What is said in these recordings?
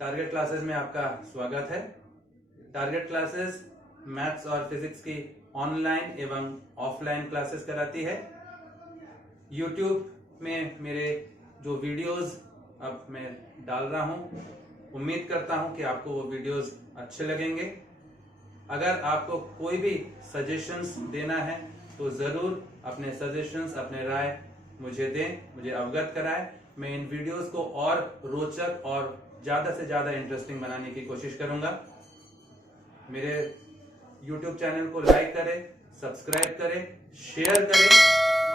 Target classes में आपका स्वागत है। टारगेट क्लासेस मैथ्स और फिजिक्स की ऑनलाइन एवं ऑफलाइन क्लासेस कराती है। यूट्यूब में मेरे जो वीडियोस अब मैं डाल रहा हूं, उम्मीद करता हूं कि आपको वो वीडियोस अच्छे लगेंगे। अगर आपको कोई भी सजेशंस देना है तो जरूर अपने सजेशंस, अपने राय मुझे दें, मुझे अवगत कराएं। मैं इन वीडियोस को और रोचक और ज्यादा से ज्यादा इंटरेस्टिंग बनाने की कोशिश करूंगा। मेरे YouTube चैनल को लाइक करें, सब्सक्राइब करें, शेयर करें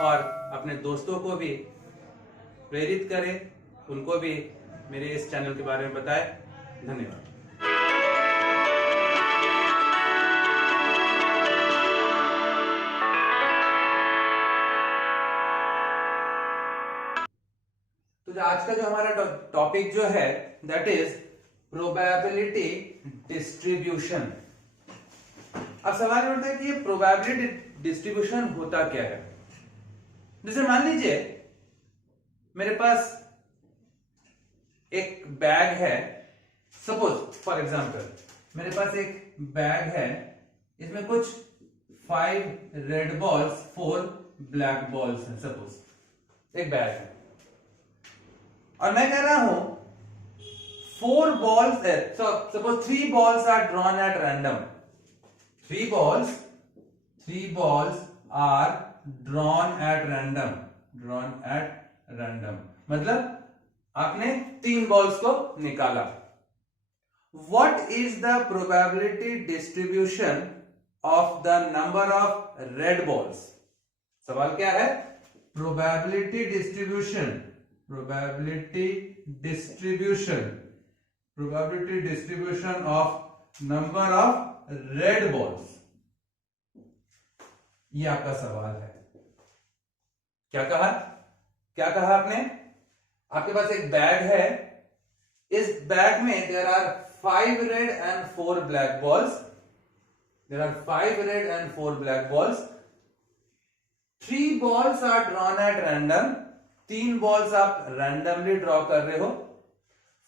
और अपने दोस्तों को भी प्रेरित करें, उनको भी मेरे इस चैनल के बारे में बताएं। धन्यवाद। तो आज का जो हमारा टॉपिक जो है दैट इज प्रोबेबिलिटी डिस्ट्रीब्यूशन। अब सवाल उठता है कि ये प्रोबेबिलिटी डिस्ट्रीब्यूशन होता क्या है। जैसे मान लीजिए मेरे पास एक बैग है, सपोज फॉर एग्जांपल मेरे पास एक बैग है, इसमें कुछ 5 रेड बॉल्स 4 ब्लैक बॉल्स हैं। सपोज एक बैग है और मैं कह रहा हूं 4 balls है, so suppose 3 balls are drawn at random. 3 balls are drawn at random. मतलब आपने 3 balls को निकाला। What is the probability distribution of the number of red balls? सवाल क्या है? Probability distribution of number of red balls। ये आपका सवाल है। क्या कहा आपने? आपके पास एक बैग है, इस बैग में there are 5 red and 4 black balls। 3 balls are drawn at random। 3 balls आप रैंडमली ड्रॉ कर रहे हो।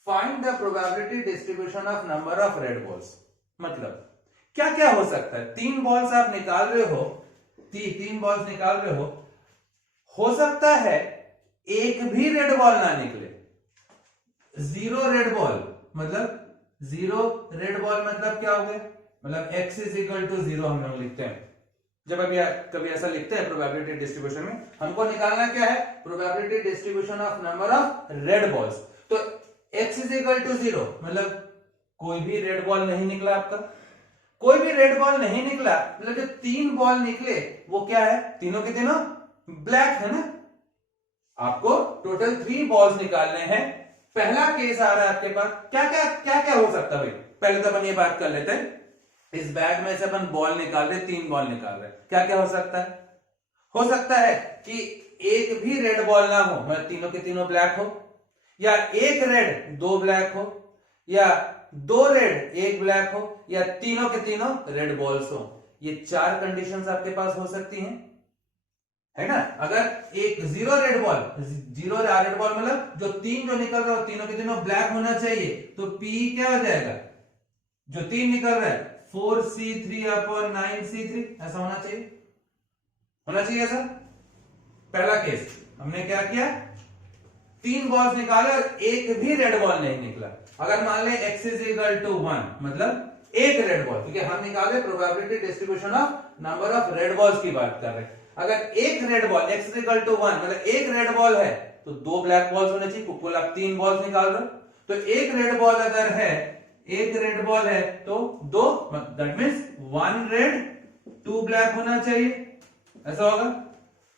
Find the probability distribution of number of red balls. मतलब क्या क्या हो सकता है? 3 बॉल्स आप निकाल रहे हो, 3 बॉल्स निकाल रहे हो सकता है एक भी रेड बॉल ना निकले। 0 रेड बॉल मतलब क्या हो गया? मतलब x इज इक्वल टू 0 हम लोग लिखते हैं। जब कभी ऐसा लिखते हैं प्रोबेबिलिटी डिस्ट्रीब्यूशन में, हमको निकालना क्या है? Probability distribution of number of red balls. तो x इज इक्वल टू 0 मतलब कोई भी रेड बॉल नहीं निकला आपका। कोई भी रेड बॉल नहीं निकला मतलब जो 3 बॉल निकले वो क्या है? तीनों के तीनों ब्लैक है ना। आपको टोटल 3 बॉल्स निकालने हैं। पहला केस आ रहा है आपके पास। क्या हो सकता है भाई? पहले तो अपन ये बात कर लेते हैं। इस बैग में से अपन बॉल निकाल रहे, 3 बॉल निकाल रहे, क्या हो सकता है? हो सकता है कि एक भी रेड बॉल ना हो, मतलब तीनों के तीनों ब्लैक हो, या एक रेड 2 ब्लैक हो, या 2 रेड 1 ब्लैक हो, या तीनों के तीनों रेड बॉल्स हो। ये 4 कंडीशंस आपके पास हो सकती हैं, है ना। अगर एक 0 रेड बॉल मतलब जो 3 जो निकल रहा हो तीनों के तीनों ब्लैक होना चाहिए, तो P क्या हो जाएगा? जो 3 निकल रहा है 4C3 अपॉन 9C3 ऐसा होना चाहिए ऐसा। पहला केस हमने क्या किया? 3 बॉल्स निकाले और एक भी रेड बॉल नहीं निकला। अगर मान ले x इज इक्वल टू 1 मतलब एक रेड बॉल, क्योंकि हम निकाले probability distribution of number of red balls की बात कर रहे हैं। अगर एक red ball x is equal to 1 मतलब एक रेड बॉल है तो 2 ब्लैक बॉल्स होने चाहिए। कुल आप 3 बॉल्स निकाल रहे हो, तो एक रेड बॉल अगर है, एक रेड बॉल है तो 2, दैट मींस 1 रेड 2 ब्लैक होना चाहिए, ऐसा होगा।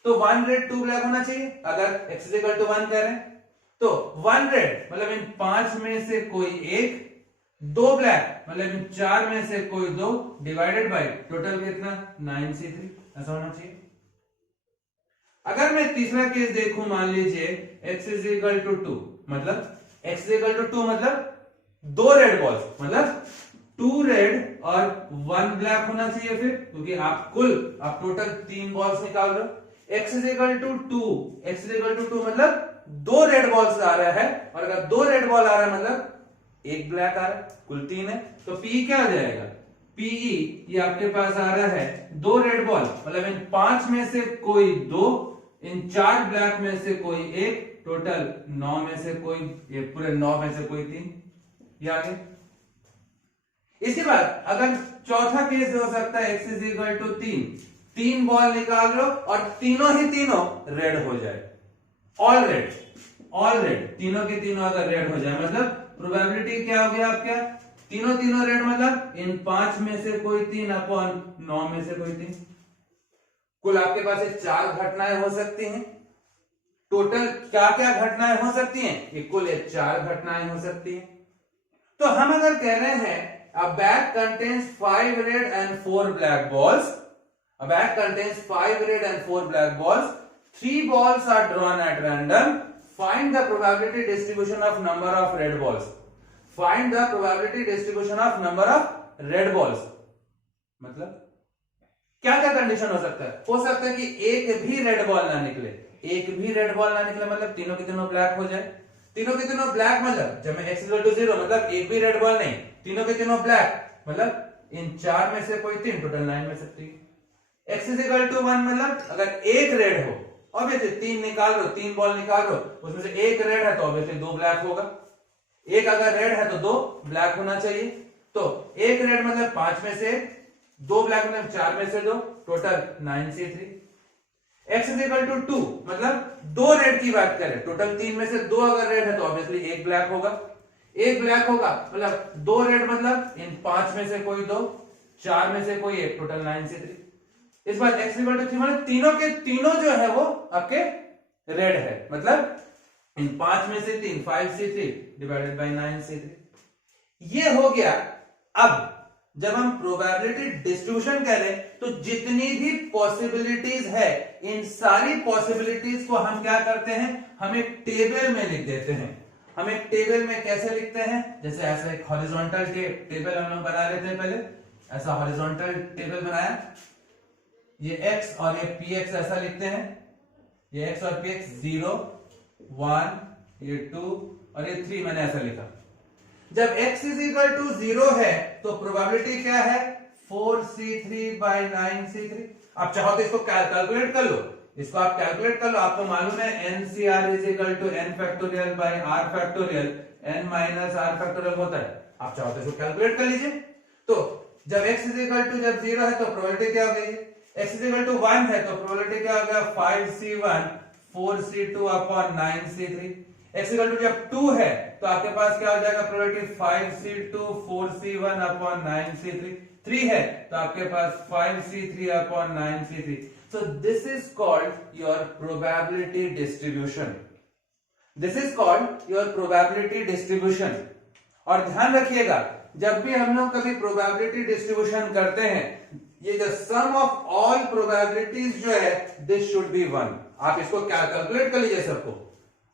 तो 1 रेड 2 ब्लैक होना चाहिए अगर x इज इक्वल टू 1 कह रहे हैं। तो 1 रेड मतलब इन 5 में से कोई एक, 2 ब्लैक मतलब इन 4 में से कोई 2, डिवाइडेड बाय टोटल कितना? 9C3 ऐसा होना चाहिए। अगर मैं तीसरा केस देखूं, मान लीजिए x इज इक्वल टू 2 मतलब x इज इक्वल टू 2 मतलब 2 रेड बॉल्स मतलब 2 रेड और 1 ब्लैक होना चाहिए फिर, क्योंकि आप टोटल 3 बॉल्स निकाल रहे हो। x इज इक्वल टू 2 मतलब 2 रेड बॉल्स आ रहा है, और अगर 2 रेड बॉल आ रहा है मतलब एक ब्लैक आ रहा है, कुल 3 है, तो पी क्या हो जाएगा, पीई ये आपके पास आ रहा है 2 रेड बॉल, मतलब इन 5 में से कोई 2, इन 4 ब्लैक में से कोई 1, टोटल 9 में से कोई, ये पूरे 9 में से कोई 3, ये आ गया। इसके बाद अगर चौथा केस हो सकता है x is equal to 3 ball निकाल लो और तीनों ही तीनों रेड हो जाए, ऑल रेड, तीनों के तीनों अगर रेड हो जाए, मतलब प्रोबेबिलिटी क्या हो गया आपका, तीनों रेड, मतलब इन 5 में से कोई 3 अपॉन 9 में से कोई 3, कुल आपके पास 4 घटनाएं हो सकती हैं। टोटल क्या क्या घटनाएं हो सकती हैं, ये कुल 4 घटनाएं हो सकती हैं। तो हम अगर कह रहे हैं a bag contains 5 red and 4 black balls, a bag contains 5 red and 4 black balls, 3 balls are drawn at random, find the probability distribution of number of red balls, find the probability distribution of number of red balls, मतलब क्या क्या condition हो सकता है, हो सकता है कि एक भी रेड बॉल ना निकले, मतलब तीनों के तीनों ब्लैक हो जाए, तीनों के तीनों ब्लैक, मतलब जब मैं x इक्वल टू 0, मतलब एक भी रेड बॉल नहीं, तीनों के तीनों ब्लैक, मतलब इन 4 में से कोई 3, टोटल 9 में से 3। x इज इक्वल टू 1, मतलब अगर एक रेड हो, ऑब्वियसली 3 निकाल लो, 3 बॉल निकाल लो, उसमें से एक रेड है तो ऑब्वियसली 2 ब्लैक होगा, एक अगर रेड है तो 2 ब्लैक होना चाहिए, तो एक रेड मतलब 5 में से 2 ब्लैक मतलब 4 में से 2, total 9c3। x is equal to 2, मतलब 2 रेड की बात करें, टोटल 3 में से 2 अगर रेड है तो ऑब्वियसली एक ब्लैक होगा, मतलब 2 रेड, मतलब इन 5 में से कोई 2, 4 में से कोई एक, टोटल 9c3। इस बार x इक्वल टू 3, मतलब तीनों के तीनों जो है वो आपके रेड है, मतलब इन 5 में से 3, 5c3 डिवाइडेड बाई 9c3, ये हो गया। अब जब हम प्रोबेबिलिटी डिस्ट्रीब्यूशन करें तो जितनी भी पॉसिबिलिटीज है, इन सारी पॉसिबिलिटीज को हम क्या करते हैं, हम एक टेबल में लिख देते हैं। हम एक टेबल में कैसे लिखते हैं, जैसे ऐसा एक हॉरिजॉन्टल टेबल हम लोग बना लेते हैं, पहले ऐसा हॉरिजॉन्टल टेबल बनाया, ये x और ये px ऐसा लिखते हैं, ये x और px 0 1, ये 2 और ये 3 मैंने ऐसा लिखा। जब x इज इक्वल टू 0 है तो प्रोबेबिलिटी क्या है, 4c3 बाई 9c3। आप चाहो तो इसको कैलकुलेट कर लो, इसको आप कैलकुलेट कर लो, आपको मालूम है NCR is equal to n factorial by r factorial, n minus r factorial होता है, आप चाहो तो इसको कैलकुलेट कर लीजिए। तो जब x इज इक्वल टू जब 0 है तो प्रोबेबिलिटी क्या हो गई, x इज इक्वल टू 1 है तो प्रोबेबिलिटी क्या हो गया, 5c1 4c2 upon 9c3। x equal to जब 2 है तो आपके पास क्या हो जाएगा, probability 5c2 4c1 upon 9c3। 3 है तो आपके पास 5c3 upon 9c3। So this is called your probability distribution. This is called your probability distribution. और ध्यान रखिएगा, जब भी हम लोग कभी probability distribution करते हैं, ये जो sum of all probabilities जो है, this should be 1। आप इसको क्या कैलकुलेट कर लीजिए सबको,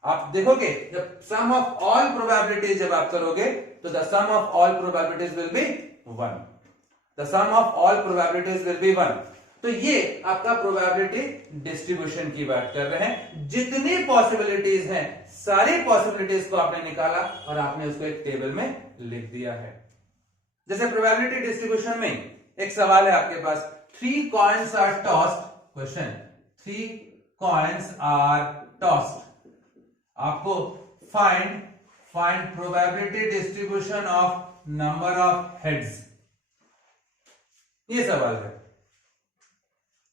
आप देखोगे जब sum of all probabilities जब आप करोगे तो the sum of all probabilities will be 1। The sum of all probabilities will be 1। तो ये आपका प्रोबेबिलिटी डिस्ट्रीब्यूशन की बात कर रहे हैं, जितनी पॉसिबिलिटीज हैं सारी पॉसिबिलिटीज को आपने निकाला और आपने उसको एक टेबल में लिख दिया है। जैसे प्रोबेबिलिटी डिस्ट्रीब्यूशन में एक सवाल है आपके पास, 3 coins are tossed, question 3 coins are tossed, आपको find probability distribution of number of heads, ये सवाल है।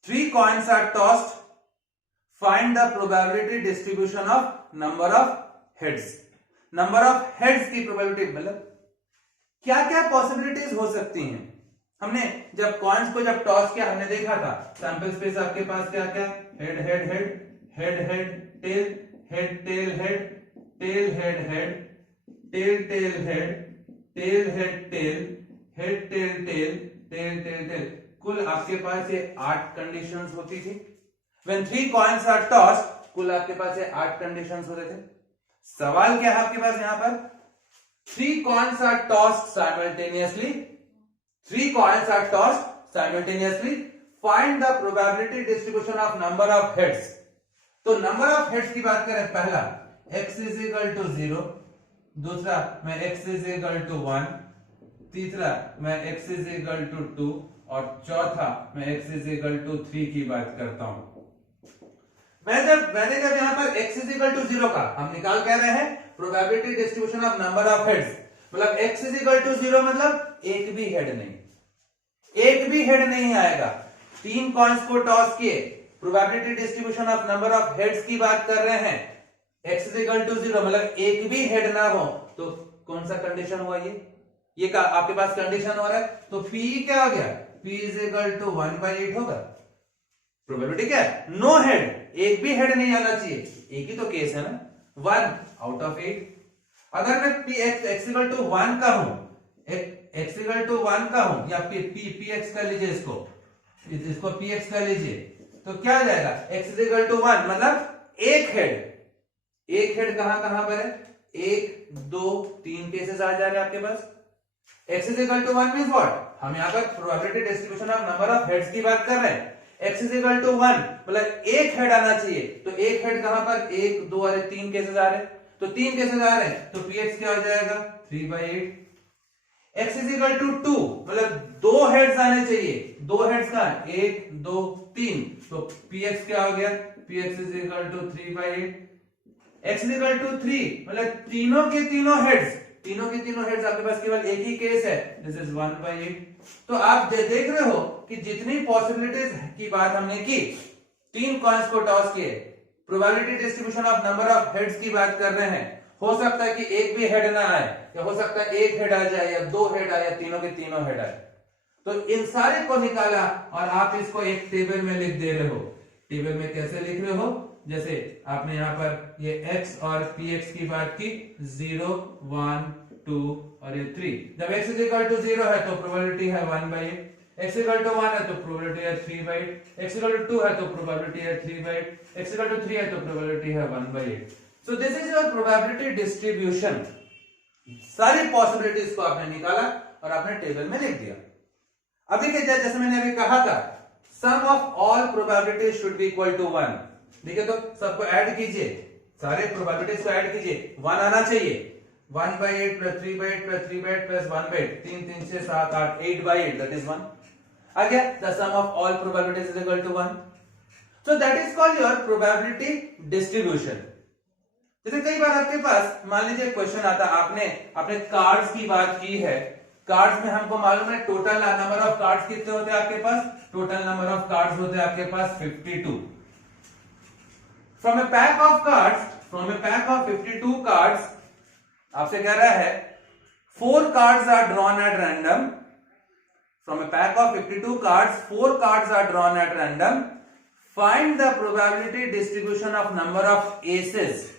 3 coins are tossed, find the probability distribution of number of heads। number of heads की probability मतलब क्या क्या possibilities हो सकती हैं। हमने जब coins को जब toss किया हमने देखा था sample space आपके पास क्या क्या, head head head, head head tail, head tail head, tail head head, tail tail head, tail head tail, head tail tail, tail tail tail, कुल आपके पास ये 8 कंडीशंस होती थी। When 3 coins are tossed, कुल आपके पास ये 8 कंडीशंस होते थे। सवाल क्या है आपके पास यहां पर, 3 coins are tossed simultaneously, 3 coins are tossed simultaneously, find the probability distribution of number of heads। तो नंबर ऑफ हेड्स की बात करें, पहला x is equal to 0, दूसरा मैं x इज इक्वल टू 1, तीसरा मैं x इज इक्वल टू 2 और चौथा मैं x इज इक्वल टू 3 की बात करता हूं। मैंने जब यहां पर x इज इक्वल टू 0 का हम निकाल कह रहे हैं probability distribution of number of heads, मतलब x इज इक्वल टू 0 मतलब एक भी हेड नहीं, एक भी हेड नहीं आएगा। 3 कॉइंस को टॉस किए, probability distribution of number of heads की बात कर रहे हैं, x इज इक्वल टू 0 मतलब एक भी हेड ना हो, तो कौन सा कंडीशन हुआ ये का आपके पास कंडीशन हो रहा है, तो P क्या हो गया, P इज इक्वल टू 1/8 होगा। प्रोबेबिलिटी क्या है, नो हेड, एक भी हेड नहीं आना चाहिए, एक ही तो केस है ना, 1 आउट ऑफ 8। अगर मैं x इक्वल टू 1 का हूं, x इक्वल टू 1 का हूं या px कर लीजिए, इसको px कर लीजिए, तो क्या आ जाएगा, x इक्वल टू 1 मतलब एक हेड कहां कहां पर है, 1 2 3 केसेस आ जा रहे हैं आपके पास। x is equal to 1 means what, हम यहां पर probability distribution of number of heads की बात कर रहे हैं। x इज इक्वल टू 1 मतलब एक हेड आना चाहिए, तो एक हेड कहां पर, 1 2 और 3 केसेस आ रहे हैं, तो 3 केसेस आ रहे हैं, तो px क्या हो जाएगा 3/8। x इज इक्वल टू 2 मतलब 2 हेड्स आने चाहिए, 2 हेड्स का 1 2 3, तो px क्या हो गया, px is equal to 3/8। x is equal to 3 मतलब तीनों के तीनों हेड्स आपके पास केवल एक ही केस है, दिस इज 1/8। तो आप देख रहे हो कि जितनी पॉसिबिलिटीज की बात हमने की, 3 कॉइंस को टॉस किए, probability distribution of number of heads की बात कर रहे हैं, हो सकता है कि एक भी हेड ना आए, या हो सकता है एक हेड आ जाए, या 2 हेड आए, या तीनों के तीनों हेड आए। तो इन सारे को निकाला और आप इसको एक टेबल में लिख दे रहे हो। टेबल में कैसे लिख रहे हो, जैसे आपने यहां पर ये x और px की बात की, 0 1 2 और ये 3। जब x इज इक्वल टू 0 है तो प्रोबेबिलिटी है 1/8, x इक्वल टू 1 है तो प्रोबेबिलिटी है 3/8, x इक्वल टू 2 है तो प्रोबेबिलिटी है 3/8, x इक्वल टू 3 है तो प्रोबेबिलिटी है 1/8। So this is your probability distribution. सारी पॉसिबिलिटीज को आपने निकाला और आपने टेबल में लिख दिया। अभी के जैसे मैंने अभी कहा था, sum of all probabilities should be equal to 1। देखिए तो सबको ऐड कीजिए, सारे प्रोबेबिलिटीज को ऐड कीजिए, 1 आना चाहिए, 1/8 plus 3/8 plus 3/8 plus 1/8, 3 3 6 7 8 8/8 that is 1 आ गया। The sum of all probabilities is equal to 1। So that is called your probability distribution. जैसे कई बार आपके पास मान लीजिए क्वेश्चन आता, आपने कार्ड्स की बात की है, कार्ड्स में हमको मालूम है टोटल नंबर ऑफ कार्ड्स कितने होते हैं आपके पास, टोटल नंबर ऑफ कार्ड्स होते हैं आपके पास 52। From a pack of 52 cards आपसे कह रहा है 4 cards are drawn at random. From a pack of 52 cards 4 cards are drawn at random, find the probability distribution of number of aces.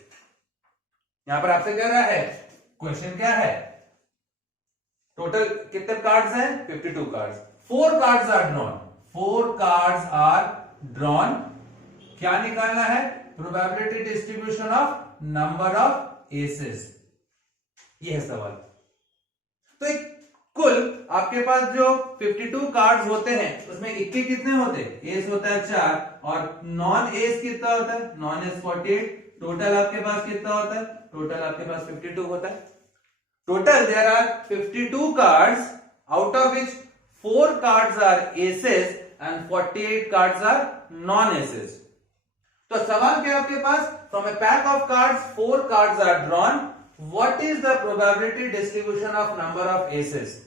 यहां पर आपसे कह रहा है, क्वेश्चन क्या है, टोटल कितने कार्ड्स हैं, 52 cards, 4 cards are drawn, 4 cards are drawn, क्या निकालना है, probability distribution of number of aces. ये है सवाल। तो एक कुल आपके पास जो 52 कार्ड्स होते हैं उसमें इक्के कितने होते हैं, एस होता है 4 और नॉन एस कितना होता है, नॉन एस 48। टोटल आपके पास कितना होता है, टोटल आपके पास 52 होता है। Total there are 52 cards out of which 4 cards are aces and 48 cards are non aces. तो सवाल क्या है आपके पास, from a pack of cards 4 cards are drawn, what is the probability distribution of number of aces.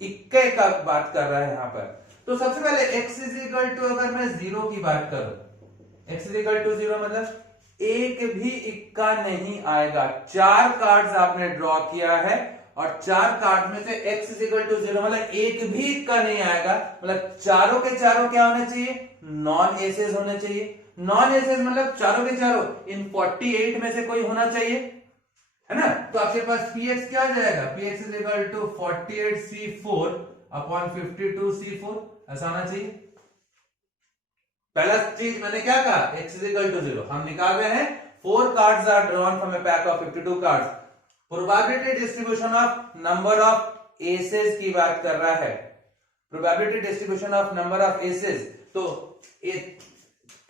इक्के का बात कर रहा है यहां पर। तो सबसे पहले x इज इक्वल टू, अगर मैं 0 की बात करूं, x इज इक्वल टू 0 मतलब एक भी इक्का नहीं आएगा। 4 कार्ड्स आपने ड्रॉ किया है और 4 कार्ड में से x इज इक्वल टू 0 मतलब एक भी इक्का नहीं आएगा, मतलब चारों के चारों क्या होने चाहिए, नॉन एसेस होने चाहिए। नॉन एसेस मतलब चारों के चारों इन 48 में से कोई होना चाहिए, है ना। तो आपके पास px क्या आ जाएगा, px is equal to 48c4 upon 52c4, ऐसा आना चाहिए। पहला चीज मैंने क्या कहा, x इज इक्वल टू 0, हम निकाल रहे हैं 4 cards are drawn from a pack of 52 cards, probability distribution of number of aces की बात कर रहा है, probability distribution of number of aces. तो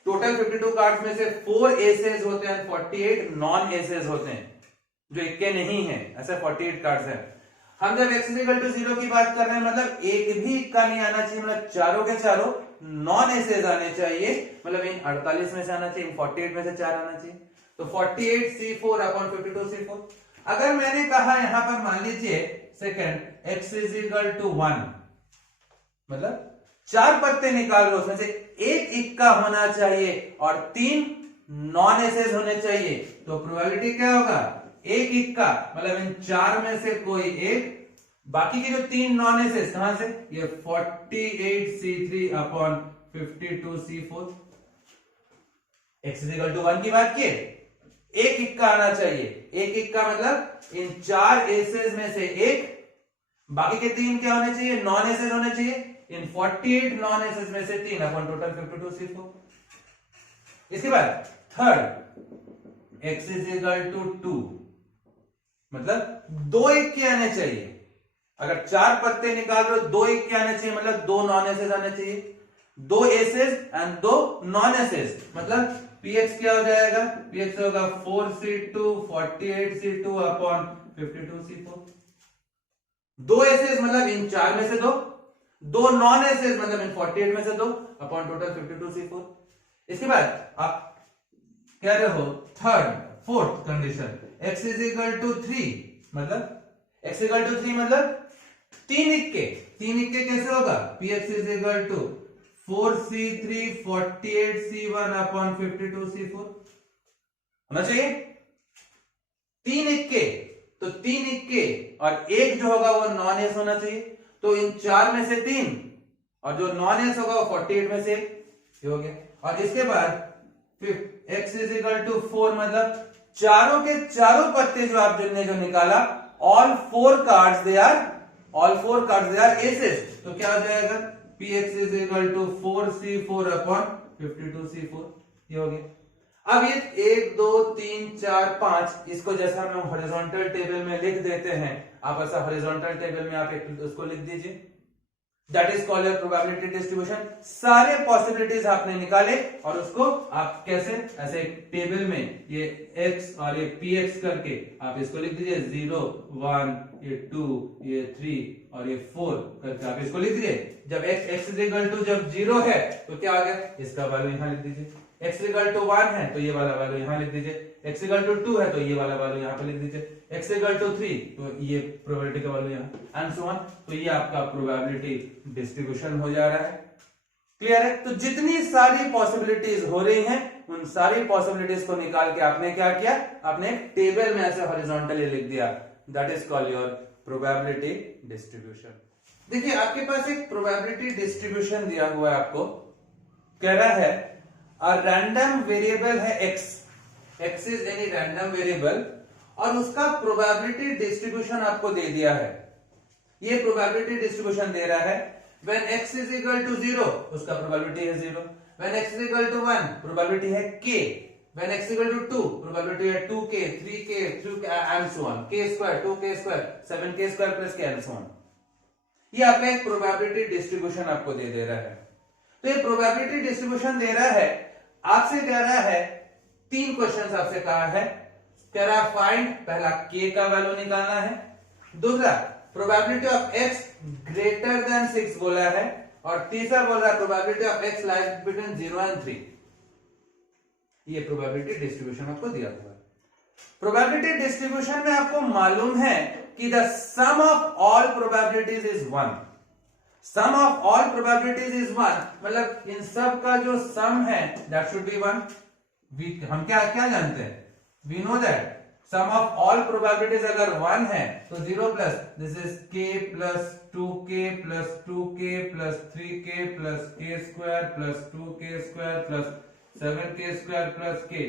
टोटल 52 कार्ड्स में से 4 एसेस होते हैं, 48 नॉन एसेस होते हैं। जो इक्के नहीं है, ऐसे 48 कार्ड्स हैं। हम जब x इक्वल टू 0 की बात कर रहे हैं, मतलब एक भी इक्का नहीं आना चाहिए, मतलब चारों के चारों नॉन एसेज आने चाहिए, मतलब इन 48 में से आना चाहिए, इन 48 में से 4 आना चाहिए। तो 48c4 अपॉन 52c4। अगर मैंने कहा यहां पर मान लीजिए second x is equal to 1, मतलब 4 पत्ते निकाल लो, उसमें से एक इक्का होना चाहिए और 3 नॉन एसेज होने चाहिए, तो प्रोबेबिलिटी क्या होगा, एक इक्का, मतलब इन 4 में से कोई एक, बाकी के जो 3 नॉन एसेज कहां से, ये 48c3 upon 52c4। x is equal to 1 की बात किए, एक इक्का आना चाहिए, एक इक्का मतलब इन 4 एसेज में से एक, बाकी के 3 क्या होने चाहिए, नॉन एसेज होने चाहिए, इन 48 नॉन एसेज में से 3 अपॉन टोटल 52c4। इसके बाद third x is equal to 2, मतलब 2 इक्के आने चाहिए। अगर 4 पत्ते निकाल रहे हो, 2 इक्के आने चाहिए, मतलब 2 नॉन एसेज आने चाहिए, 2 एसेज एंड 2 नॉन एसेज, मतलब px क्या हो जाएगा, px होगा 4c2 48c2 upon 52c4। 2 essays मतलब इन 4 में से 2, 2 नॉन एसेज मतलब इन 48 में से 2 अपॉन टोटल 52c4। इसके बाद आप कह रहे हो fourth condition, x is equal to 3, मतलब x इक्वल टू 3 मतलब 3 इक्के, 3 इक्के कैसे होगा, px is equal to 4c3 48c1 upon 52c4 होना चाहिए। 3 इक्के, तो 3 इक्के और एक जो होगा वो नॉन एस होना चाहिए, तो इन 4 में से 3 और जो नॉन एस होगा वो 48 में से ये हो गया। और इसके बाद x इज इक्वल टू 4, मतलब चारों के चारों पत्ते जो आप जिनने जो निकाला, all four cards they are aces, तो क्या हो जाएगा, px is equal to 4c4 upon 52c4, ये हो गया। अब ये 1 2 3 4 5, इसको जैसा हम लोग हॉरिजॉन्टल टेबल में लिख देते हैं, आप ऐसा हॉरिजॉन्टल टेबल में आप एक उसको लिख दीजिए, that is called your probability distribution. सारे पॉसिबिलिटीज आपने निकाले और उसको आप कैसे, ऐसे एक टेबल में ये x और ये px करके आप इसको लिख दीजिए, 0 1 ये 2 ये 3 और ये 4 करके आप इसको लिख दीजिए। जब x इज इक्वल टू जब 0 है तो क्या आ गया, इसका वैल्यू यहां लिख दीजिए, x इक्वल टू 1 है तो ये वाला वैल्यू यहां लिख दीजिए, x इक्वल टू 2 है तो ये वाला वैल्यू यहां पे लिख दीजिए, x इक्वल टू 3 तो ये प्रोबेबिलिटी का वैल्यू यहां, एंड सो ऑन। तो ये आपका प्रोबेबिलिटी डिस्ट्रीब्यूशन हो जा रहा है। क्लियर है? तो जितनी सारी पॉसिबिलिटीज हो रही हैं, उन सारी पॉसिबिलिटीज को निकाल के आपने क्या किया, आपने टेबल में ऐसे हॉरिजॉन्टली लिख दिया, that is called your probability distribution. देखिए आपके पास एक प्रोबेबिलिटी डिस्ट्रीब्यूशन दिया हुआ है, आपको कह रहा है रैंडम वेरिएबल है x is any random variable, और उसका प्रोबेबिलिटी डिस्ट्रीब्यूशन आपको दे दिया है। ये प्रोबेबिलिटी डिस्ट्रीब्यूशन दे रहा है, when x is equal to 0 उसका प्रोबेबिलिटी है 0, when x is equal to 1 probability है k, when x is equal to 2 probability है 2k 3k 3k and so on, k square 2k square 7k square plus k and so on। ये आपका एक probability distribution आपको दे रहा है। तो ये प्रोबेबिलिटी डिस्ट्रीब्यूशन दे रहा है, आपसे कह रहा है 3 क्वेश्चंस आपसे कहा है, कह रहा है फाइंड, पहला k का वैल्यू निकालना है, दूसरा probability of x greater than 6 बोला है, और तीसरा बोल रहा है probability of x lies between 0 and 3। ये प्रोबेबिलिटी डिस्ट्रीब्यूशन आपको दिया हुआ है। प्रोबेबिलिटी डिस्ट्रीब्यूशन में आपको मालूम है कि the sum of all probabilities is 1, sum of all probabilities is 1, मतलब इन सब का जो सम है दैट शुड बी 1। हम क्या क्या जानते हैं, we know that sum of all probabilities अगर 1 है तो 0 plus this is k plus 2k plus 2k plus 3k plus k square plus 2k square plus 7k square plus k,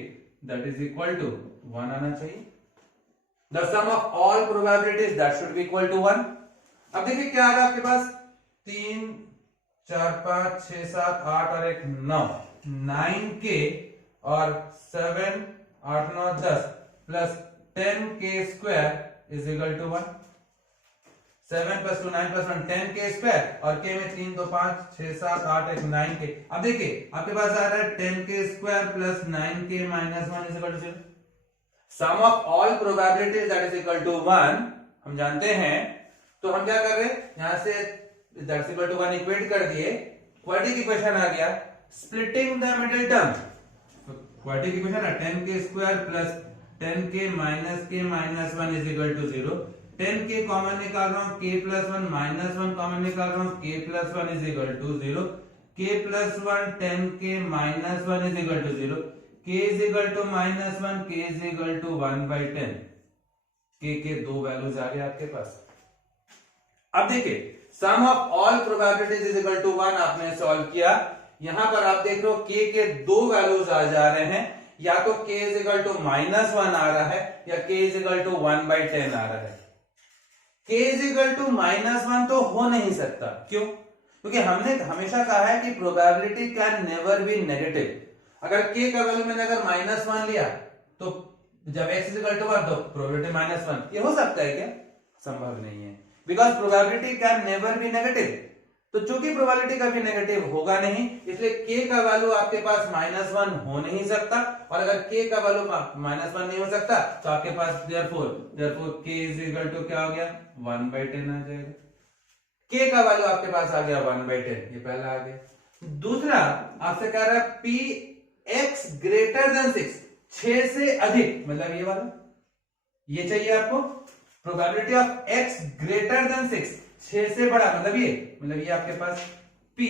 that is equal to 1 आना चाहिए। The sum of all probabilities that should be equal to 1। अब देखिए क्या आ रहा है आपके पास, 3 4 5 6 7 8 और 1 9, 9k और 7 8 9 10 plus 10k square is equal to 1। 7 plus 2 9 plus 1 10k square, और k में 3 2 5 6 7 8 1 9k। अब देखिए आपके पास आ रहा है 10k square plus 9k minus 1 is equal to 0। Sum of all probabilities that is equal to 1 हम जानते हैं, तो हम क्या कर रहे हैं, यहां से that is equal to 1 equate कर दिए, क्वाड्रेटिक इक्वेशन आ गया, splitting the middle term, quadratic equation है 10k² plus 10k minus k minus 1 is equal to 0, 10k common निकाल रहा हूं, k प्लस 1 माइनस 1 कॉमन निकाल रहा हूं, k plus 1 is equal to 0, k plus 1 10k minus 1 is equal to 0, k is equal to minus 1, k is equal to 1/10, k के दो values आ गए आपके पास। अब देखिए sum of all probabilities is equal to 1 आपने सॉल्व किया, यहां पर आप देख रहे हो k के दो वैल्यूज आ जा रहे हैं, या तो k इज इक्वल टू -1 आ रहा है या k इज इक्वल टू 1/10 आ रहा है। k इज इक्वल टू -1 तो हो नहीं सकता, क्यों? क्योंकि हमने हमेशा कहा है कि probability can never be negative. अगर k का वैल्यू मैंने अगर -1 लिया तो जब x इज इक्वल टू 1 तो प्रोबेबिलिटी -1, ये हो सकता है क्या? संभव नहीं है, because probability can never be negative. तो चूंकि प्रोबेबिलिटी कभी नेगेटिव होगा नहीं, इसलिए k का वैल्यू आपके पास -1 हो नहीं सकता, और अगर k का वैल्यू -1 नहीं हो सकता तो आपके पास therefore k is equal to क्या हो गया, 1/10 आ जाएगा। k का वैल्यू आपके पास आ गया 1/10, ये पहला आ गया। दूसरा आपसे कह रहा है p x ग्रेटर देन 6, 6 से अधिक, मतलब ये वाला, ये चाहिए आपको, probability of x greater than 6, 6 से बड़ा, मतलब ये आपके पास p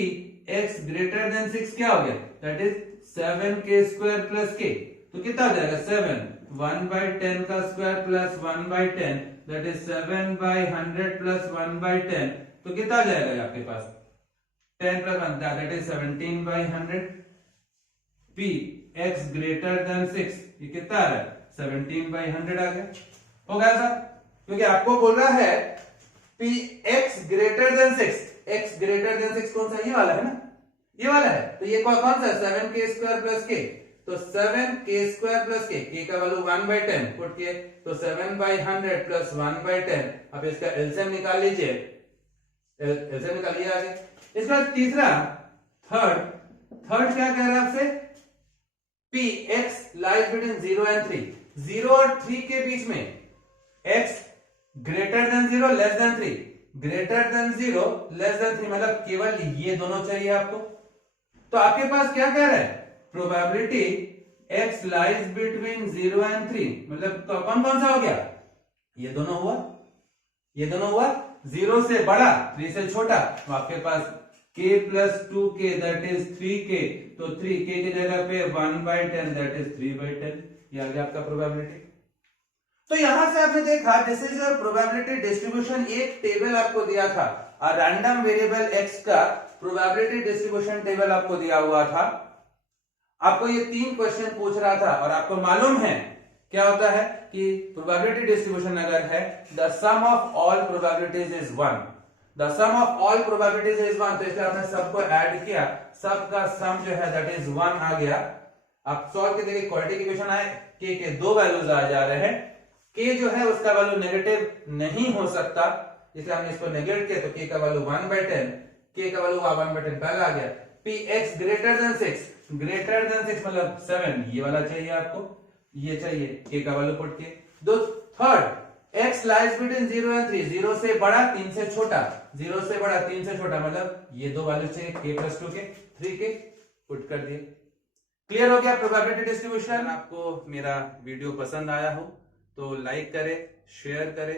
x ग्रेटर देन 6 क्या हो गया, that is 7k² plus k, तो कितना हो जाएगा 7, 1/10 का square plus 1/10, that is 7/100 plus 1/10, तो कितना हो जाएगा आपके पास 10 plus 1, that is 17/100, p x greater than 6, ये कितना आ रहा है 17/100 आ गया, हो गया सर? क्योंकि आपको बोल रहा है p x greater than 6, x greater than 6 कौन सा, ये वाला है ना, ये वाला है, तो ये कौन सा 7k² प्लस k, तो 7k² प्लस k का वैल्यू 1/10 पुट किए, तो 7/100 प्लस 1/10, अब इसका एलसीएम निकाल लीजिए, एलसीएम निकालिए आगे। इसके बाद तीसरा, थर्ड क्या कह रहा है आपसे, p x lies between 0 and 3, 0 और 3 के बीच में x greater than 0 less than 3, greater than 0 less than 3, मतलब केवल ये दोनों चाहिए आपको। तो आपके पास क्या कह रहा है, probability x lies between 0 and 3, मतलब तो कौन कौन सा हो गया, ये दोनों हुआ, ये दोनों हुआ, 0 से बड़ा 3 से छोटा, तो आपके पास k plus 2k that is 3k, तो 3k की जगह पे 1/10 दैट इज 3/10, ये आ गया आपका प्रोबेबिलिटी। तो यहां से आपने देखा this is a probability distribution, एक टेबल आपको दिया था, रैंडम वेरिएबल x का प्रोबेबिलिटी डिस्ट्रीब्यूशन टेबल आपको दिया हुआ था, आपको ये 3 क्वेश्चन पूछ रहा था, और आपको मालूम है क्या होता है कि प्रोबेबिलिटी डिस्ट्रीब्यूशन अगर है, the sum of all probabilities is 1, the sum of all probabilities is 1, तो इसलिए आपने सबको ऐड किया, सबका सम जो है दैट इज 1 आ गया। आप सॉल्व करके देखिए, क्वाड्रेटिक इक्वेशन आए, k के दो वैल्यूज आ जा रहे हैं, k जो है उसका वैल्यू नेगेटिव नहीं हो सकता, इसलिए हमने इसको नेगेट किया, तो k का वैल्यू 1/10, k का वैल्यू 1/10 पहला आ गया। p x greater than 6, greater than 6 मतलब 7, ये वाला चाहिए आपको, ये चाहिए, k का वैल्यू पुट किए। दो third, x lies between 0 and 3, 0 से बड़ा 3 से छोटा, 0 से बड़ा 3 से छोटा, मतलब ये दो वैल्यू चाहिए, k plus 2k, 3k put कर दिए। क्लियर हो गया प्रोबेबिलिटी डिस्ट्रीब्यूशन। आपको मेरा वीडियो पसंद आया हो तो लाइक करें, शेयर करें,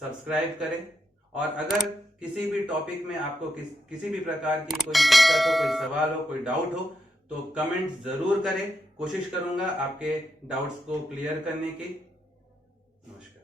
सब्सक्राइब करें, और अगर किसी भी टॉपिक में आपको किसी भी प्रकार की कोई दिक्कत हो, कोई सवाल हो, कोई डाउट हो, तो कमेंट जरूर करें, कोशिश करूंगा आपके डाउट्स को क्लियर करने की। नमस्कार।